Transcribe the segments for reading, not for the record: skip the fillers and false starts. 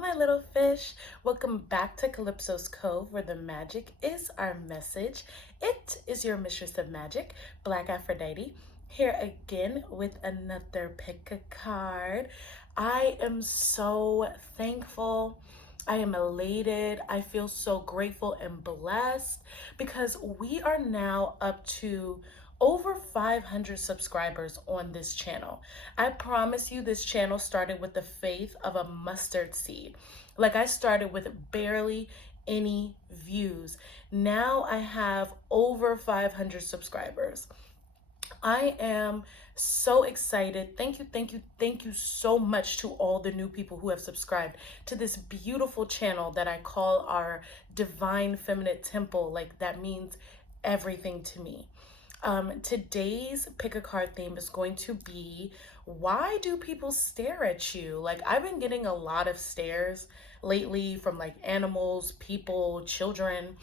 my little fish. Welcome back to Calypso's Cove, where the magic is our message. It is your mistress of magic, BlkAfroditee, here again with another pick a card. I am so thankful. I am elated. I feel so grateful and blessed because we are now up to over 500 subscribers on this channel. I promise you, this channel started with the faith of a mustard seed. Like, I started with barely any views. Now I have over 500 subscribers. I am so excited. Thank you so much to all the new people who have subscribed to this beautiful channel that I call our divine feminine temple. Like, that means everything to me. Today's pick a card theme is going to be, why do people stare at you? Like, I've been getting a lot of stares lately from like animals, people, children.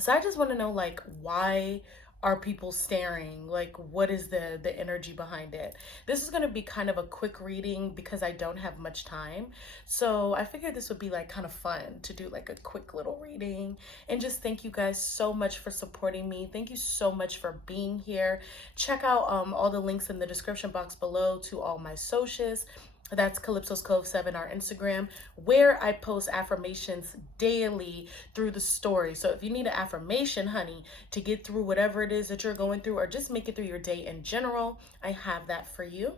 So I just want to know, like, why are people staring? Like, what is the energy behind it? This is going to be kind of a quick reading because I don't have much time. So I figured this would be like kind of fun to do like a quick little reading. And just thank you guys so much for supporting me. Thank you so much for being here. Check out all the links in the description box below to all my socials. That's Calypso's Cove 7, our Instagram, where I post affirmations daily through the story. So if you need an affirmation, honey, to get through whatever it is that you're going through or just make it through your day in general, I have that for you.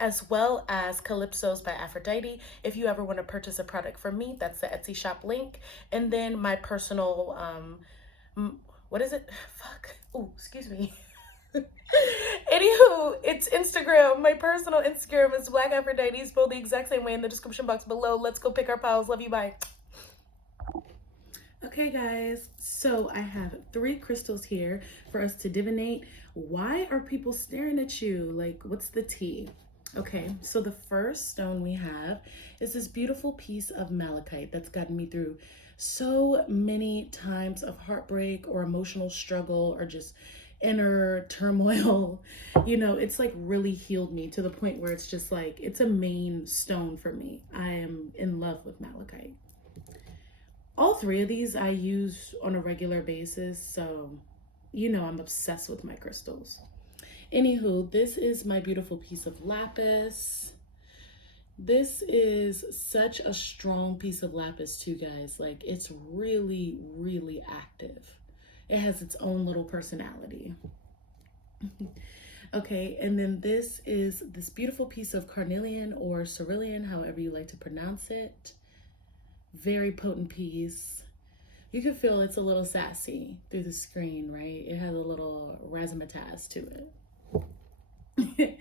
As well as Calypso's by Aphrodite. If you ever want to purchase a product from me, that's the Etsy shop link. And then my personal, what is it? Fuck. Oh, excuse me. Anywho, it's Instagram. My personal Instagram is BlkAfroditee, spelled the exact same way in the description box below. Let's go pick our piles. Love you. Bye. Okay, guys. So I have 3 crystals here for us to divinate. Why are people staring at you? Like, what's the tea? Okay, so the first stone we have is this beautiful piece of malachite that's gotten me through so many times of heartbreak or emotional struggle or just inner turmoil. You know, it's like really healed me to the point where it's just like, it's a main stone for me. I am in love with malachite. All 3 of these I use on a regular basis, so you know I'm obsessed with my crystals. Anywho, this is my beautiful piece of lapis. This is such a strong piece of lapis too, guys. Like, it's really, really active. It has its own little personality. Okay, and then this is this beautiful piece of carnelian or cerulean, however you like to pronounce it. Very potent piece. You can feel it's a little sassy through the screen, right? It has a little razzmatazz to it.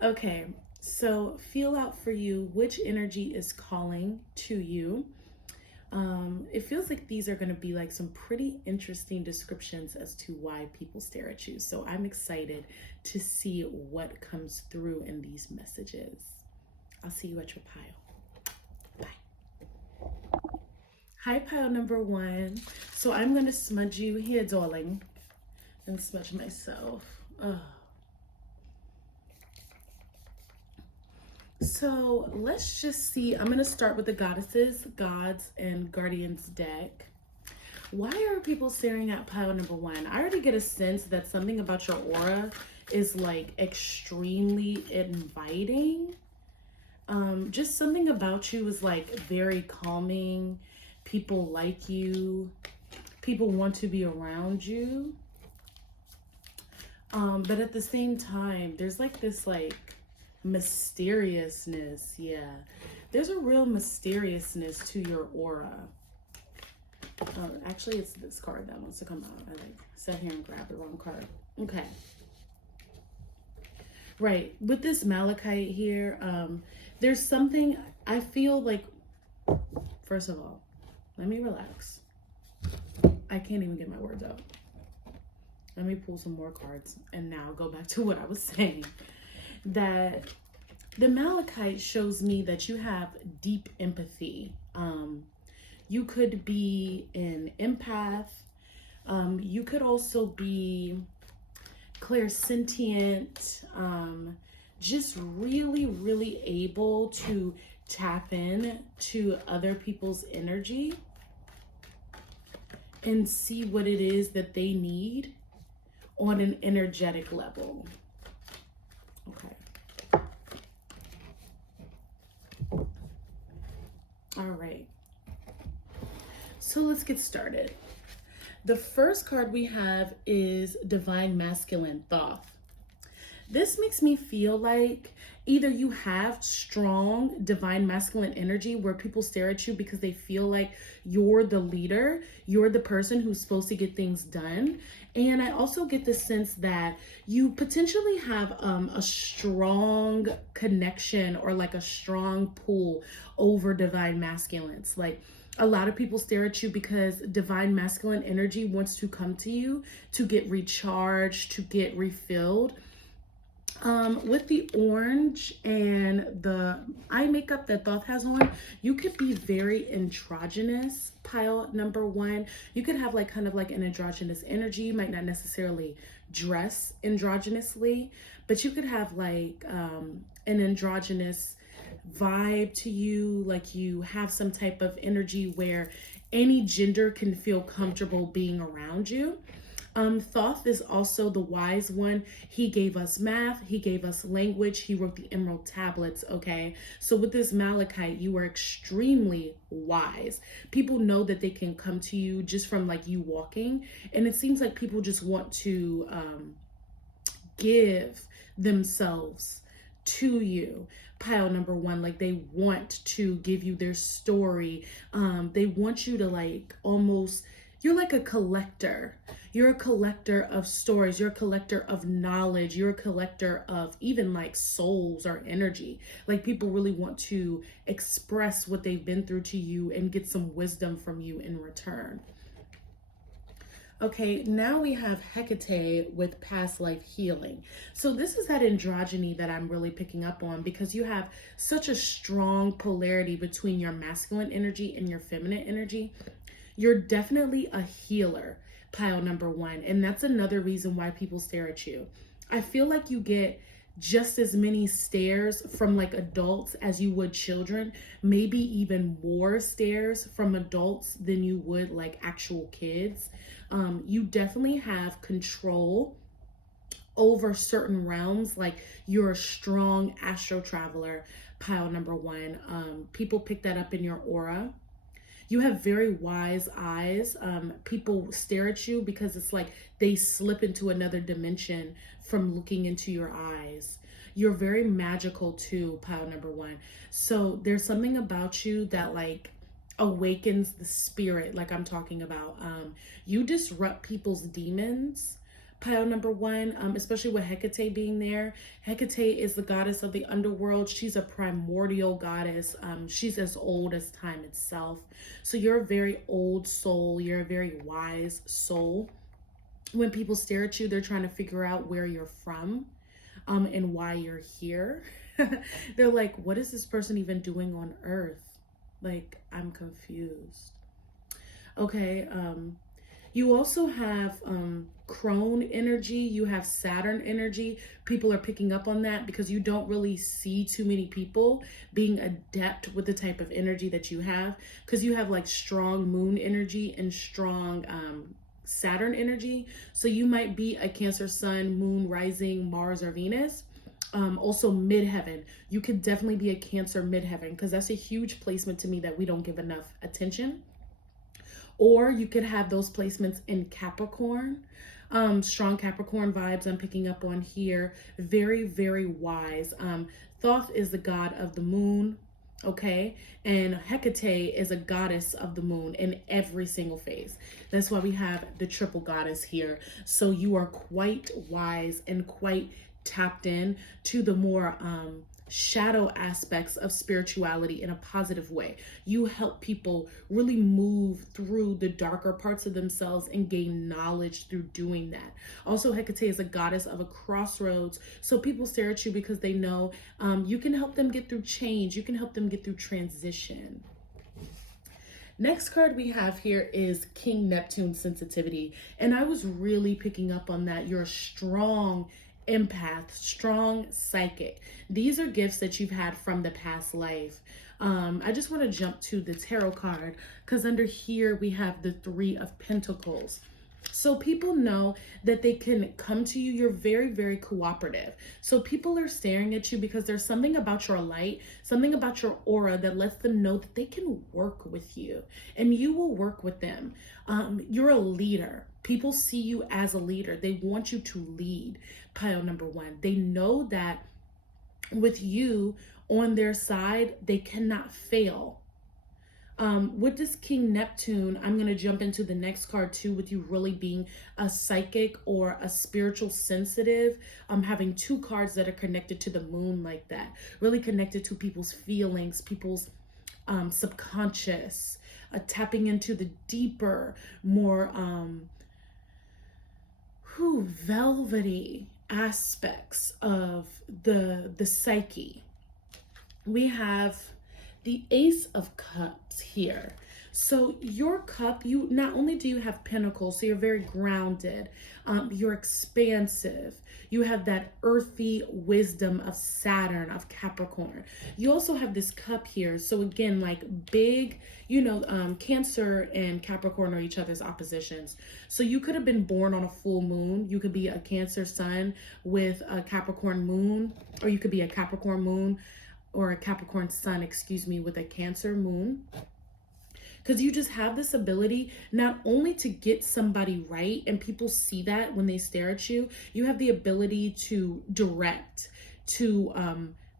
Okay, so feel out for you which energy is calling to you. It feels like these are going to be like some pretty interesting descriptions as to why people stare at you. So I'm excited to see what comes through in these messages. I'll see you at your pile. Bye. Hi, pile number 1. So I'm going to smudge you here, darling, and smudge myself. Oh. So let's just see. I'm going to start with the Goddesses, Gods, and Guardians deck. Why are people staring at pile number 1? I already get a sense that something about your aura is like extremely inviting. Just something about you is like very calming. People like you. People want to be around you. But at the same time, there's like this like mysteriousness. Yeah, there's a real mysteriousness to your aura. Actually, it's this card that wants to come out. I like sat here and grabbed the wrong card. Okay, right, with this malachite here, there's something I feel like. First of all, let me relax. I can't even get my words out. Let me pull some more cards and now go back to what I was saying. That the malachite shows me that you have deep empathy. You could be an empath. You could also be clairsentient, just really, really able to tap in to other people's energy and see what it is that they need on an energetic level. Okay. All right. So let's get started. The first card we have is Divine Masculine Thoth. This makes me feel like either you have strong divine masculine energy where people stare at you because they feel like you're the leader, you're the person who's supposed to get things done. And I also get the sense that you potentially have a strong connection or like a strong pull over divine masculines. Like, a lot of people stare at you because divine masculine energy wants to come to you to get recharged, to get refilled. With the orange and the eye makeup that Thoth has on, you could be very androgynous, pile number one. You could have like kind of like an androgynous energy. You might not necessarily dress androgynously, but you could have like an androgynous vibe to you, like you have some type of energy where any gender can feel comfortable being around you. Thoth is also the wise one. He gave us math, he gave us language, he wrote the emerald tablets, okay? So with this malachite, you are extremely wise. People know that they can come to you just from like you walking, and it seems like people just want to give themselves to you. Pile number one, like they want to give you their story. They want you to like almost, you're like a collector. You're a collector of stories. You're a collector of knowledge. You're a collector of even like souls or energy. Like people really want to express what they've been through to you and get some wisdom from you in return. Okay, now we have Hecate with past life healing. So this is that androgyny that I'm really picking up on because you have such a strong polarity between your masculine energy and your feminine energy. You're definitely a healer, pile number one. And that's another reason why people stare at you. I feel like you get just as many stares from like adults as you would children, maybe even more stares from adults than you would like actual kids. You definitely have control over certain realms, like you're a strong astro traveler, pile number one. People pick that up in your aura. You have very wise eyes. People stare at you because it's like they slip into another dimension from looking into your eyes. You're very magical too, pile number one. So there's something about you that like awakens the spirit, like I'm talking about. You disrupt people's demons, pile number one, especially with Hecate being there. Hecate is the goddess of the underworld. She's a primordial goddess. She's as old as time itself. So you're a very old soul. You're a very wise soul. When people stare at you, they're trying to figure out where you're from and why you're here. They're like, what is this person even doing on Earth? Like, I'm confused. Okay, you also have crone energy. You have Saturn energy. People are picking up on that because you don't really see too many people being adept with the type of energy that you have, because you have like strong moon energy and strong Saturn energy. So you might be a Cancer sun, moon, rising, Mars, or Venus. Also midheaven. You could definitely be a Cancer midheaven because that's a huge placement to me that we don't give enough attention. Or you could have those placements in Capricorn. Strong Capricorn vibes I'm picking up on here. Very, very wise. Thoth is the god of the moon, okay? And Hecate is a goddess of the moon in every single phase. That's why we have the triple goddess here. So you are quite wise and quite tapped in to the more shadow aspects of spirituality in a positive way. You help people really move through the darker parts of themselves and gain knowledge through doing that. Also, Hecate is a goddess of a crossroads. So people stare at you because they know you can help them get through change. You can help them get through transition. Next card we have here is King Neptune sensitivity. And I was really picking up on that. You're a strong empath, strong psychic. These are gifts that you've had from the past life. I just want to jump to the tarot card because under here we have the Three of Pentacles. So people know that they can come to you. You're very, very cooperative. So people are staring at you because there's something about your light, something about your aura that lets them know that they can work with you and you will work with them. You're a leader. People see you as a leader. They want you to lead, pile number one. They know that with you on their side, they cannot fail. With this King Neptune, I'm going to jump into the next card too, with you really being a psychic or a spiritual sensitive. Having two cards that are connected to the moon like that, really connected to people's feelings, people's subconscious, tapping into the deeper, more velvety aspects of the psyche. We have the Ace of Cups here. So your cup, you not only do you have pentacles, so you're very grounded, you're expansive, you have that earthy wisdom of Saturn, of Capricorn. You also have this cup here. So again, like big, Cancer and Capricorn are each other's oppositions. So you could have been born on a full moon. You could be a Cancer sun with a Capricorn moon, or you could be a Capricorn moon or a Capricorn sun, with a Cancer moon. Because you just have this ability not only to get somebody right, and people see that when they stare at you, you have the ability to direct, to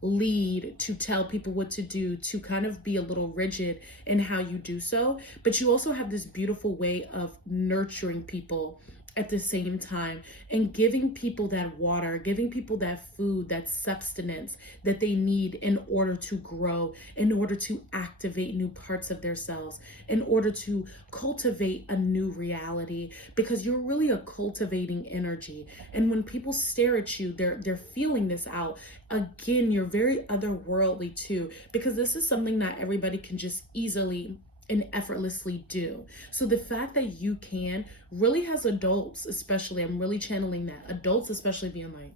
lead, to tell people what to do, to kind of be a little rigid in how you do so. But you also have this beautiful way of nurturing people at the same time and giving people that water, giving people that food, that sustenance that they need in order to grow, in order to activate new parts of themselves, in order to cultivate a new reality, because you're really a cultivating energy. And when people stare at you, they're feeling this out. Again, you're very otherworldly too, because this is something not everybody can just easily and effortlessly do. So the fact that you can really has adults, especially, I'm really channeling that, adults especially being like,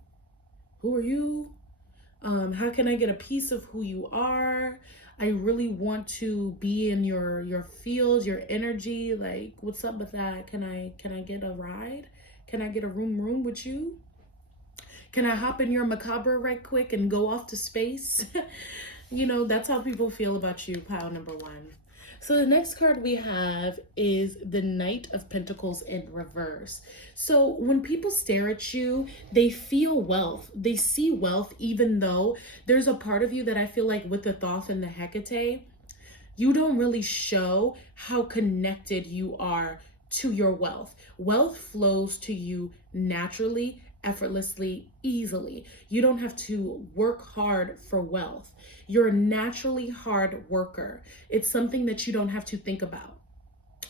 who are you? How can I get a piece of who you are? I really want to be in your field, your energy. Like, what's up with that? Can I get a ride? Can I get a room with you? Can I hop in your macabre right quick and go off to space? That's how people feel about you, pile number one. So the next card we have is the Knight of Pentacles in reverse. So when people stare at you, they feel wealth. They see wealth, even though there's a part of you that I feel like with the Thoth and the Hecate, you don't really show how connected you are to your wealth. Wealth flows to you naturally, effortlessly, easily. You don't have to work hard for wealth. You're a naturally hard worker. It's something that you don't have to think about.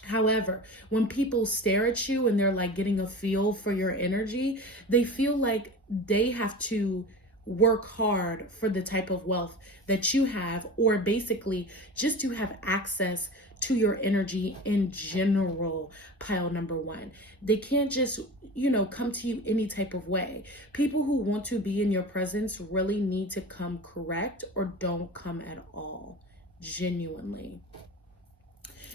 However, when people stare at you and they're like getting a feel for your energy, they feel like they have to work hard for the type of wealth that you have, or basically just to have access to your energy in general, pile number one. They can't just, come to you any type of way. People who want to be in your presence really need to come correct or don't come at all, genuinely.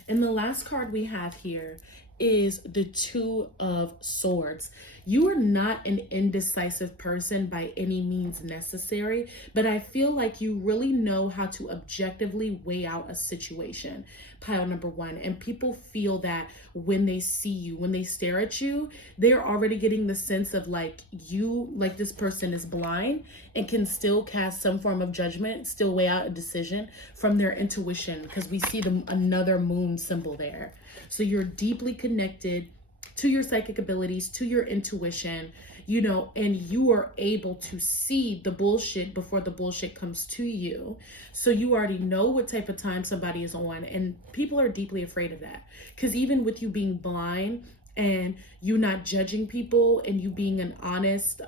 And the last card we have here is the Two of Swords. You are not an indecisive person by any means necessary, but I feel like you really know how to objectively weigh out a situation, pile number one. And people feel that when they see you, when they stare at you, they're already getting the sense of like this person is blind and can still cast some form of judgment, still weigh out a decision from their intuition, because we see another moon symbol there. So you're deeply connected to your psychic abilities, to your intuition, and you are able to see the bullshit before the bullshit comes to you. So you already know what type of time somebody is on, and people are deeply afraid of that. Because even with you being blind and you not judging people and you being an honest,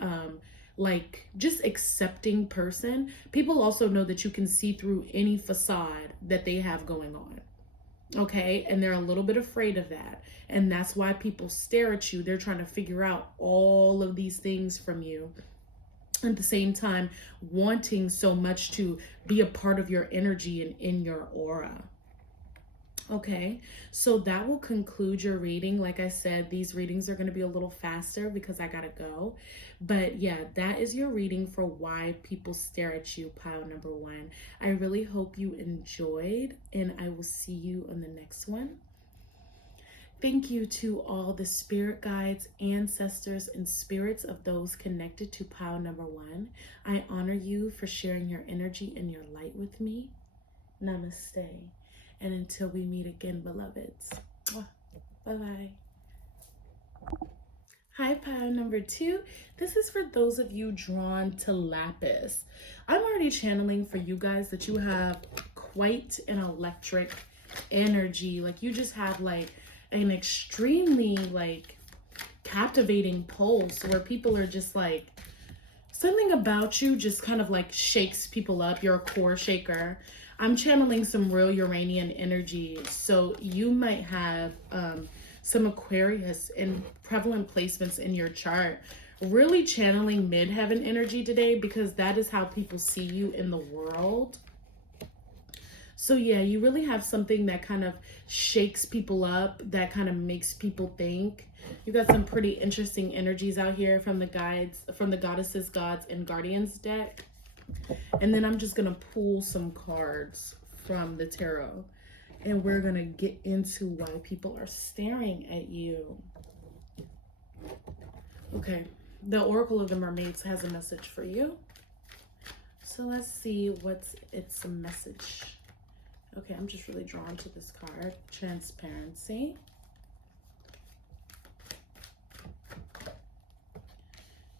just accepting person, people also know that you can see through any facade that they have going on. Okay, and they're a little bit afraid of that, and that's why people stare at you. They're trying to figure out all of these things from you, at the same time wanting so much to be a part of your energy and in your aura. Okay, so that will conclude your reading. Like I said, these readings are going to be a little faster because I gotta go. But yeah, that is your reading for why people stare at you, pile number 1. I really hope you enjoyed, and I will see you on the next one. Thank you to all the spirit guides, ancestors, and spirits of those connected to pile number 1. I honor you for sharing your energy and your light with me. Namaste. And until we meet again, beloveds. Bye-bye. Hi, pile number 2. This is for those of you drawn to lapis. I'm already channeling for you guys that you have quite an electric energy. Like you just have like an extremely like captivating pulse where people are just like, something about you just kind of like shakes people up. You're a core shaker. I'm channeling some real Uranian energy. So you might have some Aquarius and prevalent placements in your chart. Really channeling midheaven energy today because that is how people see you in the world. So yeah, you really have something that kind of shakes people up, that kind of makes people think. You got some pretty interesting energies out here from the guides, from the Goddesses, Gods, and Guardians deck. And then I'm just going to pull some cards from the tarot. And we're going to get into why people are staring at you. Okay, the Oracle of the Mermaids has a message for you. So let's see what's its message. Okay, I'm just really drawn to this card. Transparency.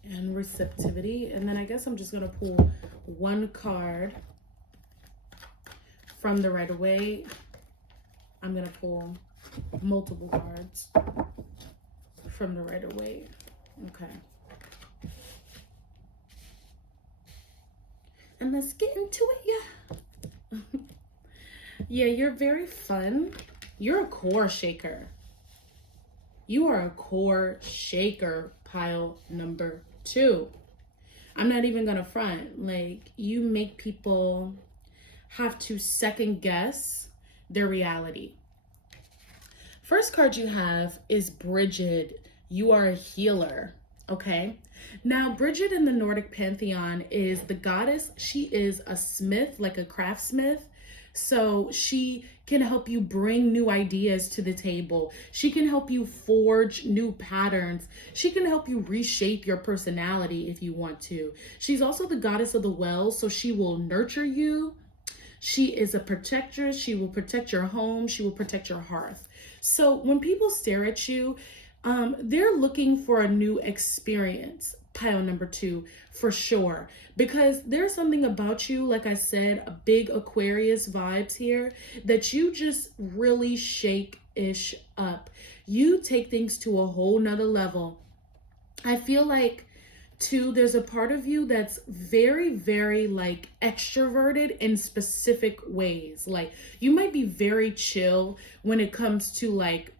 And receptivity. And then I guess I'm just going to pull one card from the right away. I'm going to pull multiple cards from the right away. Okay. And let's get into it, yeah. Yeah, you're very fun. You're a core shaker. You are a core shaker, pile number 2. I'm not even gonna front. Like, you make people have to second guess their reality. First card you have is Bridget. You are a healer, okay? Now, Bridget in the Nordic pantheon is the goddess. She is a smith, like a craftsmith. So she can help you bring new ideas to the table. She can help you forge new patterns. She can help you reshape your personality if you want to. She's also the goddess of the well, so she will nurture you. She is a protector. She will protect your home. She will protect your hearth. So when people stare at you, they're looking for a new experience. Pile number 2, for sure, because there's something about you, like I said, a big Aquarius vibes here, that you just really shake-ish up. You take things to a whole nother level. I feel like, too, there's a part of you that's very, very, like, extroverted in specific ways. Like, you might be very chill when it comes to, like,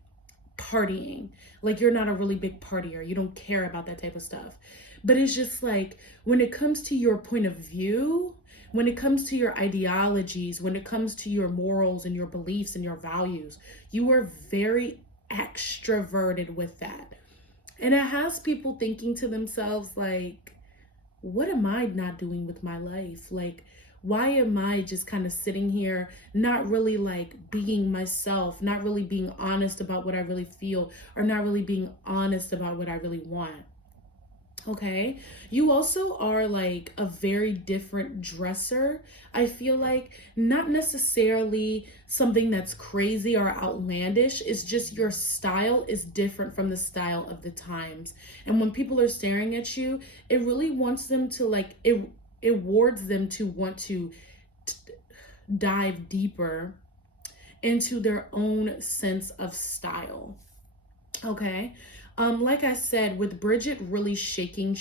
partying. Like, you're not a really big partier. You don't care about that type of stuff. But it's just like, when it comes to your point of view, when it comes to your ideologies, when it comes to your morals and your beliefs and your values, you are very extroverted with that. And it has people thinking to themselves, like, what am I not doing with my life? Like, why am I just kind of sitting here, not really like being myself, not really being honest about what I really feel, or not really being honest about what I really want? Okay, you also are like a very different dresser. I feel like not necessarily something that's crazy or outlandish. It's just your style is different from the style of the times. And when people are staring at you, it really wants them to like, it wards them to want to dive deeper into their own sense of style. Okay. Like I said, with Bridget really shaking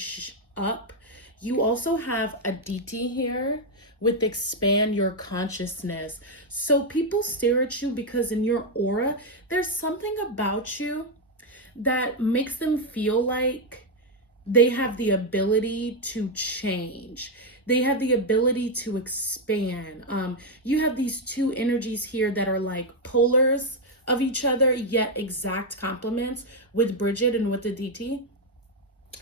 up, you also have Aditi here with expand your consciousness. So people stare at you because in your aura, there's something about you that makes them feel like they have the ability to change. They have the ability to expand. You have these two energies here that are like polars of each other, yet exact complements with Bridget and with the DT.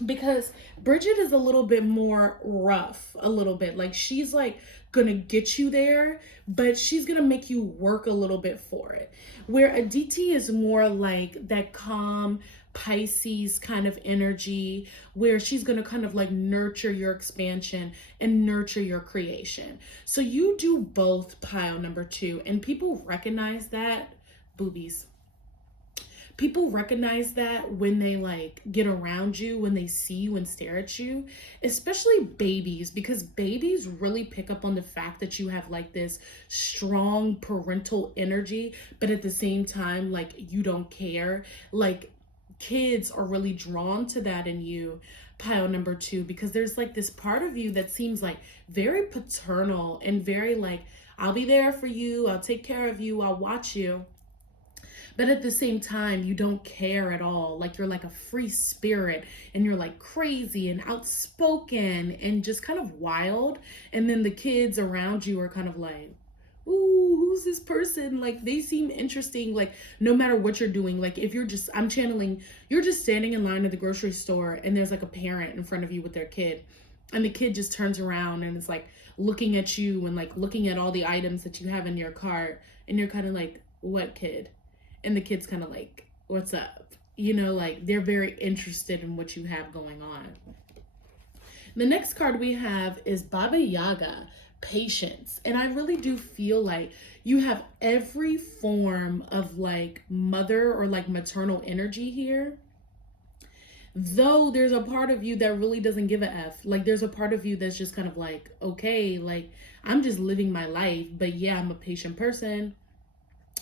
Because Bridget is a little bit more rough, a little bit. Like she's like gonna get you there, but she's gonna make you work a little bit for it. Where a DT is more like that calm Pisces kind of energy, where she's gonna kind of like nurture your expansion and nurture your creation. So you do both, pile number 2, and people recognize that, boobies. People recognize that when they like get around you, when they see you and stare at you, especially babies, because babies really pick up on the fact that you have like this strong parental energy, but at the same time, like you don't care. Like kids are really drawn to that in you, pile number 2, because there's like this part of you that seems like very paternal and very like, I'll be there for you, I'll take care of you, I'll watch you. But at the same time, you don't care at all. Like you're like a free spirit and you're like crazy and outspoken and just kind of wild. And then the kids around you are kind of like, ooh, who's this person? Like they seem interesting. Like no matter what you're doing, like if you're just, I'm channeling, you're just standing in line at the grocery store and there's like a parent in front of you with their kid. And the kid just turns around and is like looking at you and like looking at all the items that you have in your cart. And you're kind of like, what kid? And the kid's kind of like, what's up? You know, like they're very interested in what you have going on. The next card we have is Baba Yaga, patience. And I really do feel like you have every form of like mother or like maternal energy here. Though there's a part of you that really doesn't give a F. Like there's a part of you that's just kind of like, okay, like I'm just living my life. But yeah, I'm a patient person.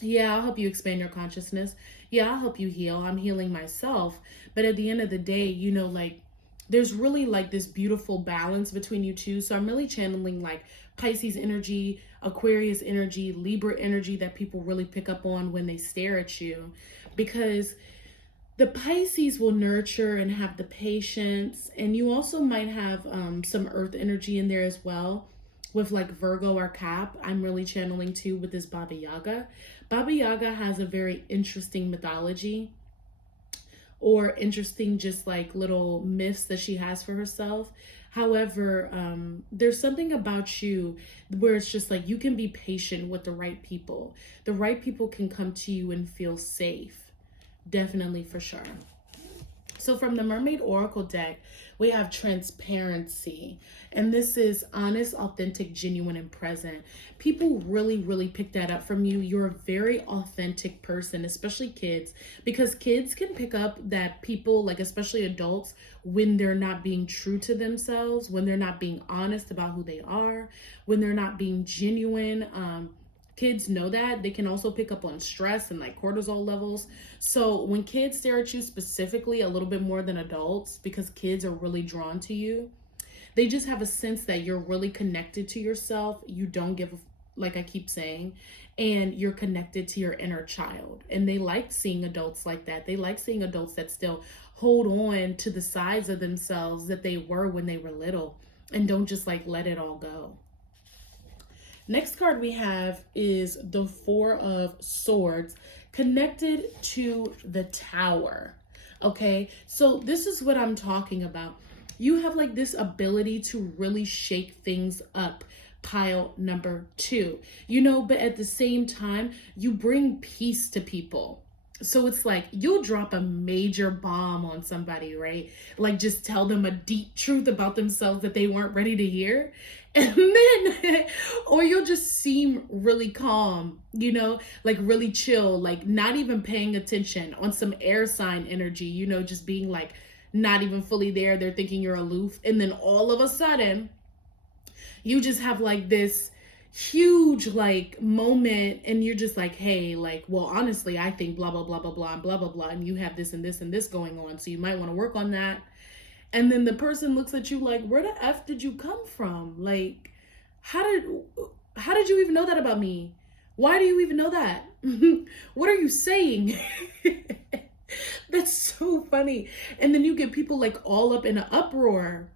Yeah, I'll help you expand your consciousness. Yeah, I'll help you heal. I'm healing myself. But at the end of the day, you know, like there's really like this beautiful balance between you two. So I'm really channeling like Pisces energy, Aquarius energy, Libra energy that people really pick up on when they stare at you. Because the Pisces will nurture and have the patience. And you also might have some earth energy in there as well. With like Virgo or Cap, I'm really channeling too with this Baba Yaga. Baba Yaga has a very interesting mythology or interesting just like little myths that she has for herself. However, there's something about you where it's just like you can be patient with the right people. The right people can come to you and feel safe. Definitely, for sure. So from the Mermaid Oracle deck, we have transparency. And this is honest, authentic, genuine, and present. People really, really pick that up from you. You're a very authentic person, especially kids, because kids can pick up that people, like especially adults, when they're not being true to themselves, when they're not being honest about who they are, when they're not being genuine. Kids know that. They can also pick up on stress and like cortisol levels. So when kids stare at you specifically a little bit more than adults, because kids are really drawn to you, they just have a sense that you're really connected to yourself. You don't give, like I keep saying, and you're connected to your inner child. And they like seeing adults like that. They like seeing adults that still hold on to the sides of themselves that they were when they were little and don't just like let it all go. Next card we have is the Four of Swords connected to the Tower. Okay, so this is what I'm talking about. You have like this ability to really shake things up, pile number 2, you know, but at the same time, you bring peace to people. So it's like you'll drop a major bomb on somebody, right? Like just tell them a deep truth about themselves that they weren't ready to hear. And then, or you'll just seem really calm, you know, like really chill, like not even paying attention on some air sign energy, you know, just being like not even fully there. They're thinking you're aloof. And then all of a sudden, you just have like this huge like moment and you're just like, hey, like, well, honestly, I think blah, blah, blah, blah, blah, and blah, blah, blah. And you have this and this and this going on. So you might want to work on that. And then the person looks at you like, where the F did you come from? Like, how did you even know that about me? Why do you even know that? What are you saying? That's so funny. And then you get people like all up in an uproar,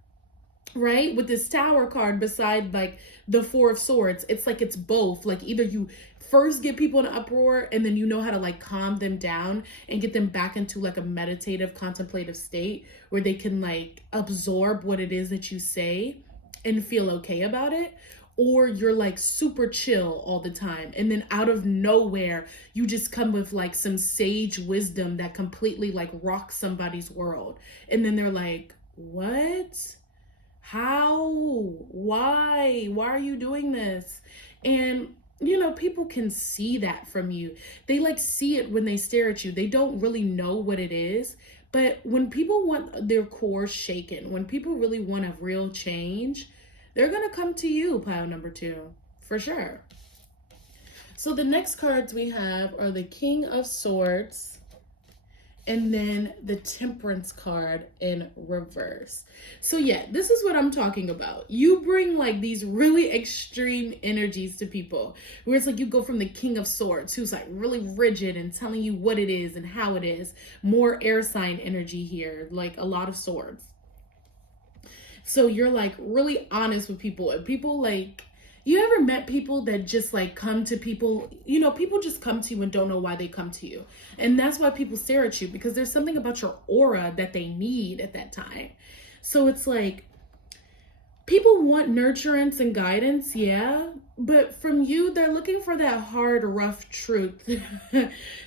right? With this Tower card beside like the Four of Swords. It's like it's both. Like either you first get people in an uproar and then you know how to like calm them down and get them back into like a meditative, contemplative state where they can like absorb what it is that you say and feel okay about it. Or you're like super chill all the time. And then out of nowhere, you just come with like some sage wisdom that completely like rocks somebody's world. And then they're like, what? How? Why? Why are you doing this? And you know, people can see that from you. They like see it when they stare at you. They don't really know what it is. But when people want their core shaken, when people really want a real change, they're going to come to you, pile number 2, for sure. So the next cards we have are the King of Swords and then the Temperance card in reverse. So yeah, this is what I'm talking about. You bring like these really extreme energies to people, where it's like you go from the King of Swords, who's like really rigid and telling you what it is and how it is. More air sign energy here, like a lot of swords. So you're like really honest with people, and people like, you ever met people that just like come to people, you know, people just come to you and don't know why they come to you. And that's why people stare at you, because there's something about your aura that they need at that time. So it's like, people want nurturance and guidance, yeah, but from you, they're looking for that hard, rough truth.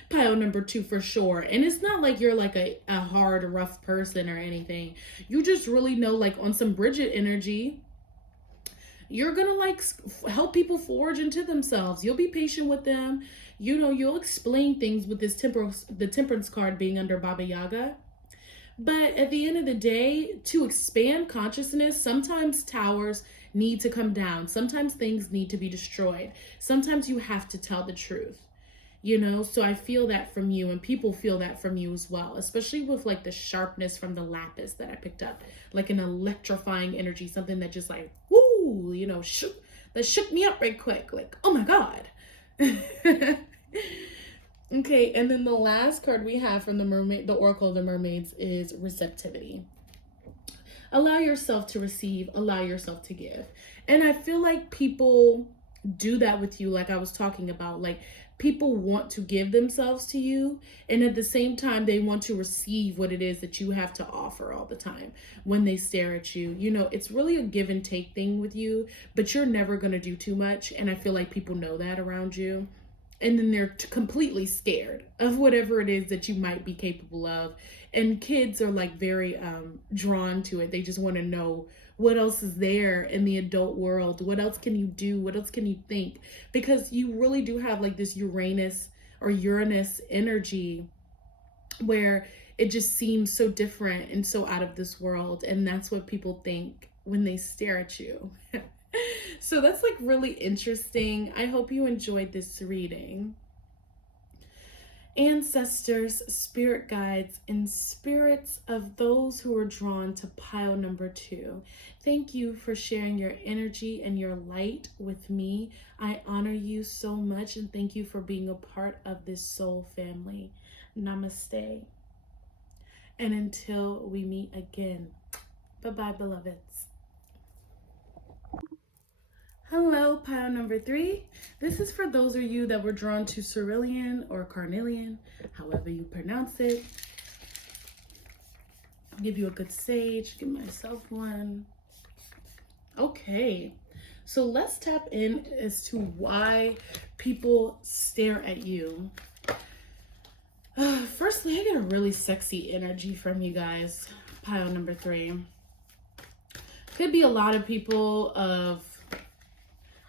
Pile number 2 for sure. And it's not like you're like a hard, rough person or anything. You just really know, like on some Bridget energy, you're gonna like help people forge into themselves. You'll be patient with them. You know, you'll explain things with this the Temperance card being under Baba Yaga. But at the end of the day, to expand consciousness, sometimes towers need to come down. Sometimes things need to be destroyed. Sometimes you have to tell the truth, you know? So I feel that from you, and people feel that from you as well, especially with like the sharpness from the lapis that I picked up, like an electrifying energy, something that just like, woo, you know, that shook me up right quick. Like, oh my God. Okay, and then the last card we have from the Mermaid, the Oracle of the Mermaids, is receptivity. Allow yourself to receive, allow yourself to give. And I feel like people do that with you, like I was talking about. Like, people want to give themselves to you, and at the same time, they want to receive what it is that you have to offer all the time when they stare at you. You know, it's really a give and take thing with you, but you're never going to do too much. And I feel like people know that around you. And then they're completely scared of whatever it is that you might be capable of. And kids are like very drawn to it. They just want to know what else is there in the adult world. What else can you do? What else can you think? Because you really do have like this Uranus energy where it just seems so different and so out of this world. And that's what people think when they stare at you. So that's like really interesting. I hope you enjoyed this reading. Ancestors, spirit guides, and spirits of those who are drawn to pile number 2, thank you for sharing your energy and your light with me. I honor you so much, and thank you for being a part of this soul family. Namaste. And until we meet again, bye-bye, beloveds. Hello, pile number 3. This is for those of you that were drawn to cerulean or carnelian, however you pronounce it. I'll give you a good sage, give myself one. Okay, so let's tap in as to why people stare at you. Firstly, I get a really sexy energy from you guys, pile number 3. Could be a lot of people of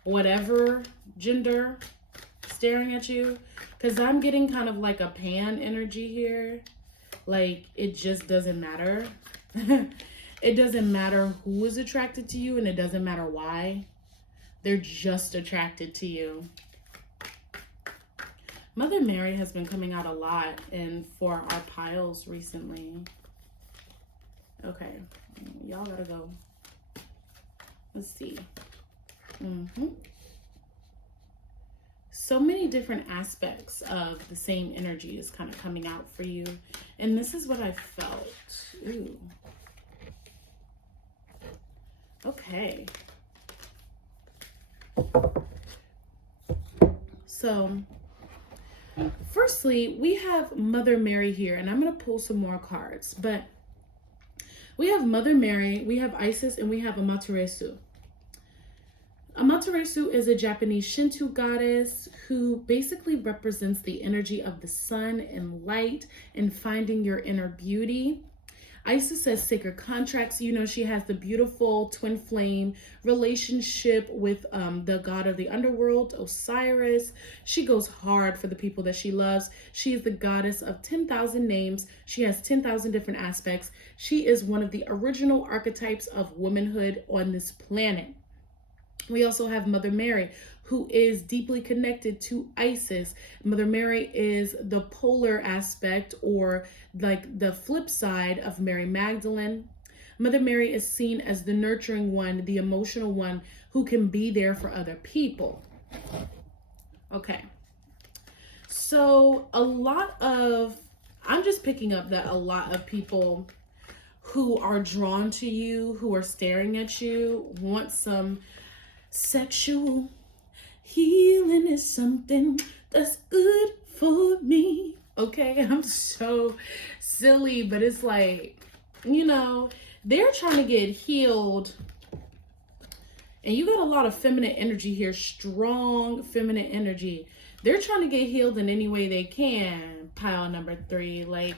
whatever gender staring at you, because I'm getting kind of like a pan energy here. Like, it just doesn't matter. It doesn't matter who is attracted to you, and it doesn't matter why. They're just attracted to you. Mother Mary has been coming out a lot and for our piles recently. Okay, y'all gotta go. Let's see. so many different aspects of the same energy is kind of coming out for you. And this is what I felt. Ooh. Okay. So, firstly, we have Mother Mary here, and I'm going to pull some more cards, but we have Mother Mary, we have Isis, and we have Amaterasu. Amaterasu is a Japanese Shinto goddess who basically represents the energy of the sun and light and finding your inner beauty. Isis says sacred contracts. You know, she has the beautiful twin flame relationship with the god of the underworld, Osiris. She goes hard for the people that she loves. She is the goddess of 10,000 names. She has 10,000 different aspects. She is one of the original archetypes of womanhood on this planet. We also have Mother Mary, who is deeply connected to Isis. Mother Mary is the polar aspect, or like the flip side of Mary Magdalene. Mother Mary is seen as the nurturing one, the emotional one who can be there for other people. Okay. So I'm just picking up that a lot of people who are drawn to you, who are staring at you, want some sexual healing is something that's good for me. Okay, I'm so silly, but it's like, you know, they're trying to get healed. And you got a lot of feminine energy here, strong feminine energy. They're trying to get healed in any way they can, pile number 3. Like,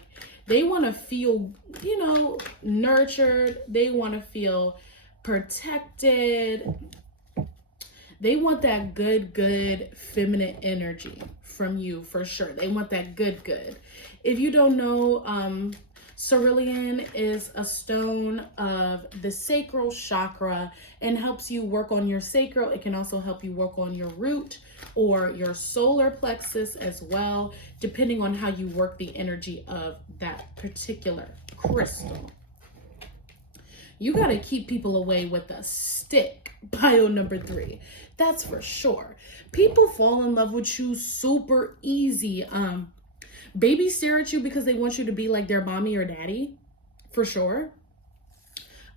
they want to feel, you know, nurtured. They want to feel protected. They want that good feminine energy from you, for sure. They want that good. If you don't know, cerulean is a stone of the sacral chakra and helps you work on your sacral. It can also help you work on your root or your solar plexus as well, depending on how you work the energy of that particular crystal. You got to keep people away with a stick, pile number 3. That's for sure. People fall in love with you super easy. Babies stare at you because they want you to be like their mommy or daddy, for sure.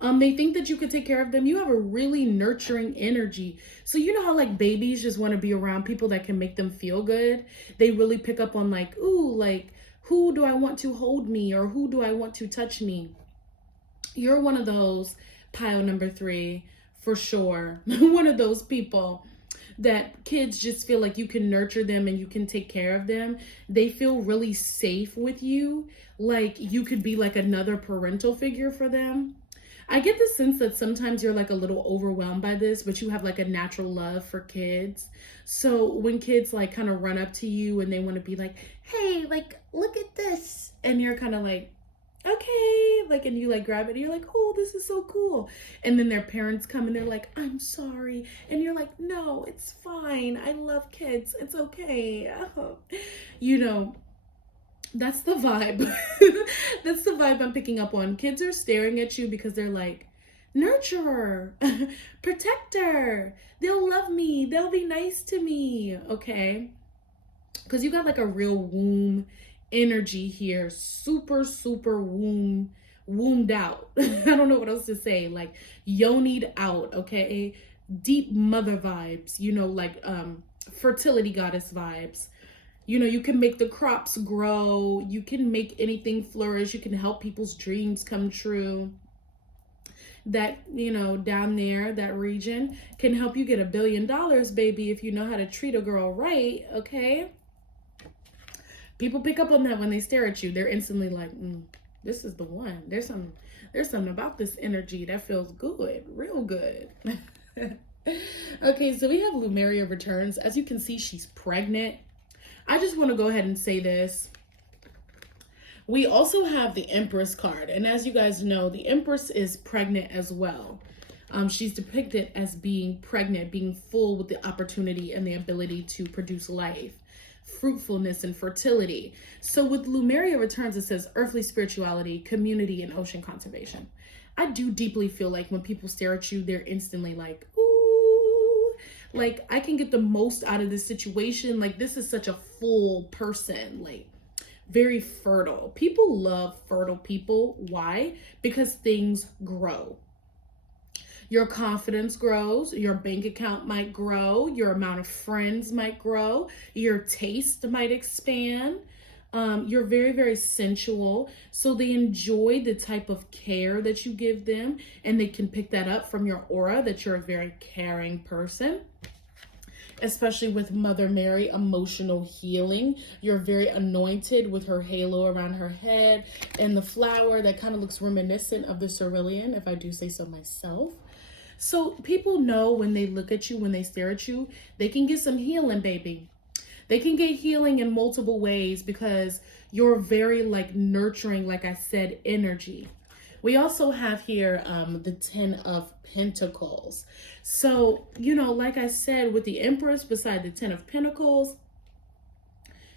They think that you could take care of them. You have a really nurturing energy. So you know how like babies just want to be around people that can make them feel good? They really pick up on like, ooh, like, who do I want to hold me, or who do I want to touch me? You're one of those, pile number 3, for sure. One of those people that kids just feel like you can nurture them and you can take care of them. They feel really safe with you. Like you could be like another parental figure for them. I get the sense that sometimes you're like a little overwhelmed by this, but you have like a natural love for kids. So when kids like kind of run up to you and they want to be like, hey, like, look at this. And you're kind of like, okay, like, and you like grab it and you're like, oh, this is so cool. And then their parents come and they're like, I'm sorry. And you're like, no, it's fine. I love kids. It's okay. You know, that's the vibe. That's the vibe I'm picking up on. Kids are staring at you because they're like, nurturer, protector. They'll love me. They'll be nice to me. Okay. Because you got like a real womb energy here, super wombed out. I don't know what else to say, like yonied out. Okay, deep mother vibes, you know, like fertility goddess vibes. You know, you can make the crops grow, you can make anything flourish, you can help people's dreams come true. That, you know, down there, that region can help you get $1 billion, baby, if you know how to treat a girl right. Okay, people pick up on that when they stare at you. They're instantly like, this is the one. There's something about this energy that feels good, real good. Okay, so we have Lumeria returns. As you can see, she's pregnant. I just want to go ahead and say this. We also have the Empress card. And as you guys know, the Empress is pregnant as well. She's depicted as being pregnant, being full with the opportunity and the ability to produce life, fruitfulness, and fertility. So with Lumeria returns, it says earthly spirituality, community, and ocean conservation. I do deeply feel like when people stare at you, they're instantly like, ooh, Like, I can get the most out of this situation. Like, this is such a full person, like very fertile. People love fertile people. Why? Because things grow. Your confidence grows, your bank account might grow, your amount of friends might grow, your taste might expand. You're very, very sensual. So they enjoy the type of care that you give them, and they can pick that up from your aura that you're a very caring person. Especially with Mother Mary, emotional healing. You're very anointed with her halo around her head and the flower that kind of looks reminiscent of the cerulean, if I do say so myself. So people know when they look at you, when they stare at you, they can get some healing, baby. They can get healing in multiple ways because you're very like nurturing, like I said, energy. We also have here the 10 of Pentacles. So, you know, like I said, with the Empress beside the 10 of Pentacles,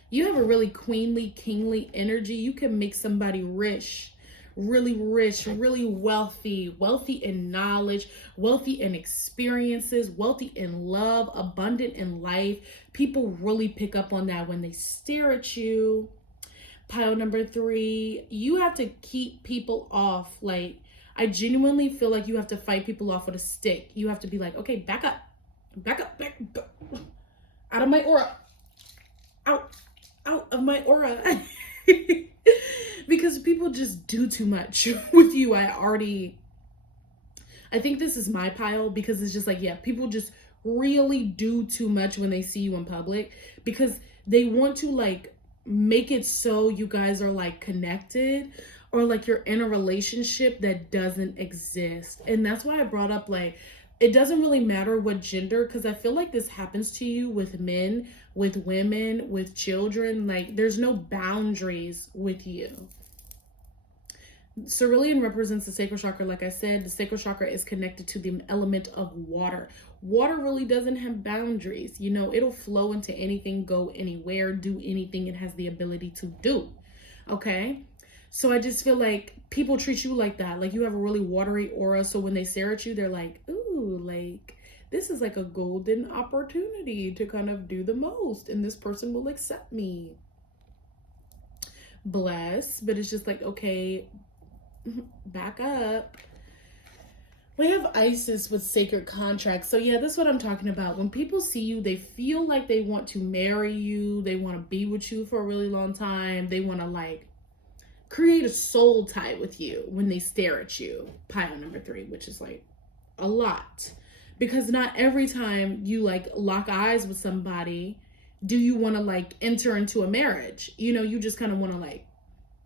you have a really queenly, kingly energy. You can make somebody rich, really wealthy, wealthy in knowledge, wealthy in experiences, wealthy in love, abundant in life. People really pick up on that when they stare at you. Pile number 3, you have to keep people off. Like, I genuinely feel like you have to fight people off with a stick. You have to be like, okay, back up, out of my aura, out of my aura. Because people just do too much with you. I think this is my pile, because it's just like, yeah, people just really do too much when they see you in public, because they want to like make it so you guys are like connected, or like you're in a relationship that doesn't exist. And that's why I brought up, like, it doesn't really matter what gender, because I feel like this happens to you with men, with women, with children. Like, there's no boundaries with you. Cerulean represents the sacral chakra. Like I said, the sacral chakra is connected to the element of water. Water really doesn't have boundaries. You know, it'll flow into anything, go anywhere, do anything it has the ability to do. Okay? So I just feel like people treat you like that. Like, you have a really watery aura. So when they stare at you, they're like, ooh, like, this is like a golden opportunity to kind of do the most, and this person will accept me. Bless. But it's just like, okay, back up. We have Isis with sacred contracts. So yeah, that's what I'm talking about. When people see you, they feel like they want to marry you. They want to be with you for a really long time. They want to like create a soul tie with you when they stare at you. Pile number 3, which is like a lot. Because not every time you like lock eyes with somebody do you want to like enter into a marriage. You know, you just kind of want to like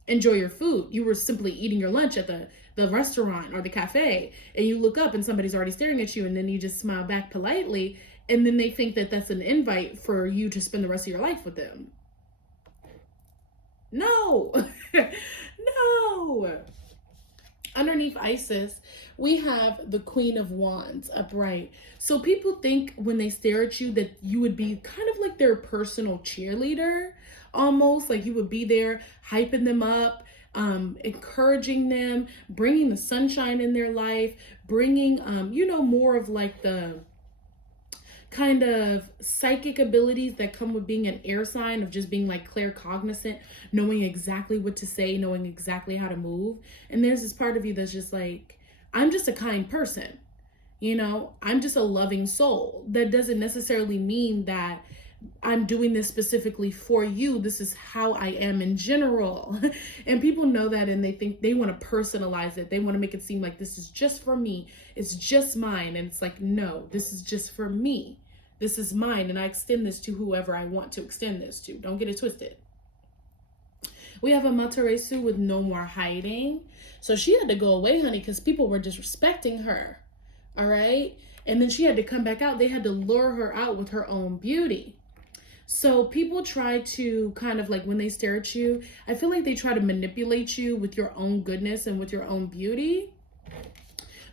enjoy your food. You were simply eating your lunch at the restaurant or the cafe, and you look up and somebody's already staring at you, and then you just smile back politely, and then they think that that's an invite for you to spend the rest of your life with them. No. No. Underneath Isis, we have the Queen of Wands upright. So people think when they stare at you that you would be kind of like their personal cheerleader, almost like you would be there hyping them up, encouraging them, bringing the sunshine in their life, bringing, you know, more of like the kind of psychic abilities that come with being an air sign, of just being like claircognizant, knowing exactly what to say, knowing exactly how to move. And there's this part of you that's just like, I'm just a kind person. You know, I'm just a loving soul. That doesn't necessarily mean that I'm doing this specifically for you. This is how I am in general. And people know that, and they think they want to personalize it. They want to make it seem like this is just for me. It's just mine. And it's like, no, this is just for me. This is mine. And I extend this to whoever I want to extend this to. Don't get it twisted. We have a Materesu with no more hiding. So she had to go away, honey, because people were disrespecting her. All right. And then she had to come back out. They had to lure her out with her own beauty. So people try to kind of like, when they stare at you, I feel like they try to manipulate you with your own goodness and with your own beauty.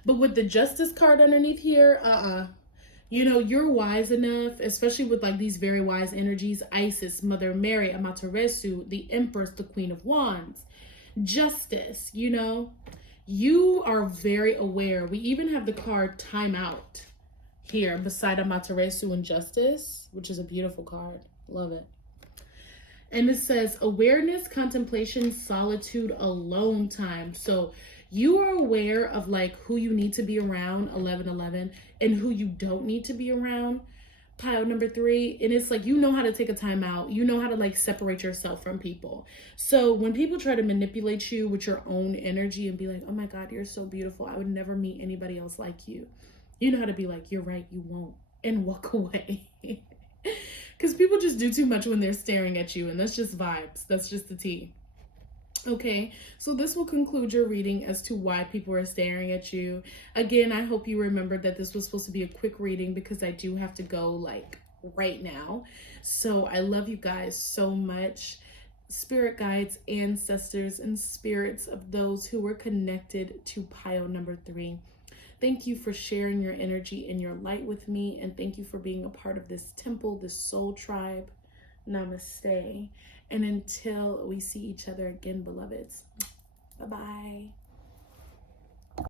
But with the Justice card underneath here, you know, you're wise enough, especially with like these very wise energies, Isis, Mother Mary, Amaterasu, the Empress, the Queen of Wands, Justice, you know, you are very aware. We even have the card Time Out here beside Amaterasu and Justice, which is a beautiful card. Love it. And it says awareness, contemplation, solitude, alone time. So you are aware of like who you need to be around, 1111, and who you don't need to be around, pile number 3. And it's like, you know how to take a time out. You know how to like separate yourself from people. So when people try to manipulate you with your own energy and be like, oh my God, you're so beautiful, I would never meet anybody else like you. You know how to be like, you're right, you won't, and walk away. Because people just do too much when they're staring at you, and that's just vibes. That's just the tea. Okay, so this will conclude your reading as to why people are staring at you. Again, I hope you remembered that this was supposed to be a quick reading because I do have to go like right now. So I love you guys so much. Spirit guides, ancestors, and spirits of those who were connected to pile number 3. Thank you for sharing your energy and your light with me. And thank you for being a part of this temple, this soul tribe. Namaste. And until we see each other again, beloveds, bye-bye.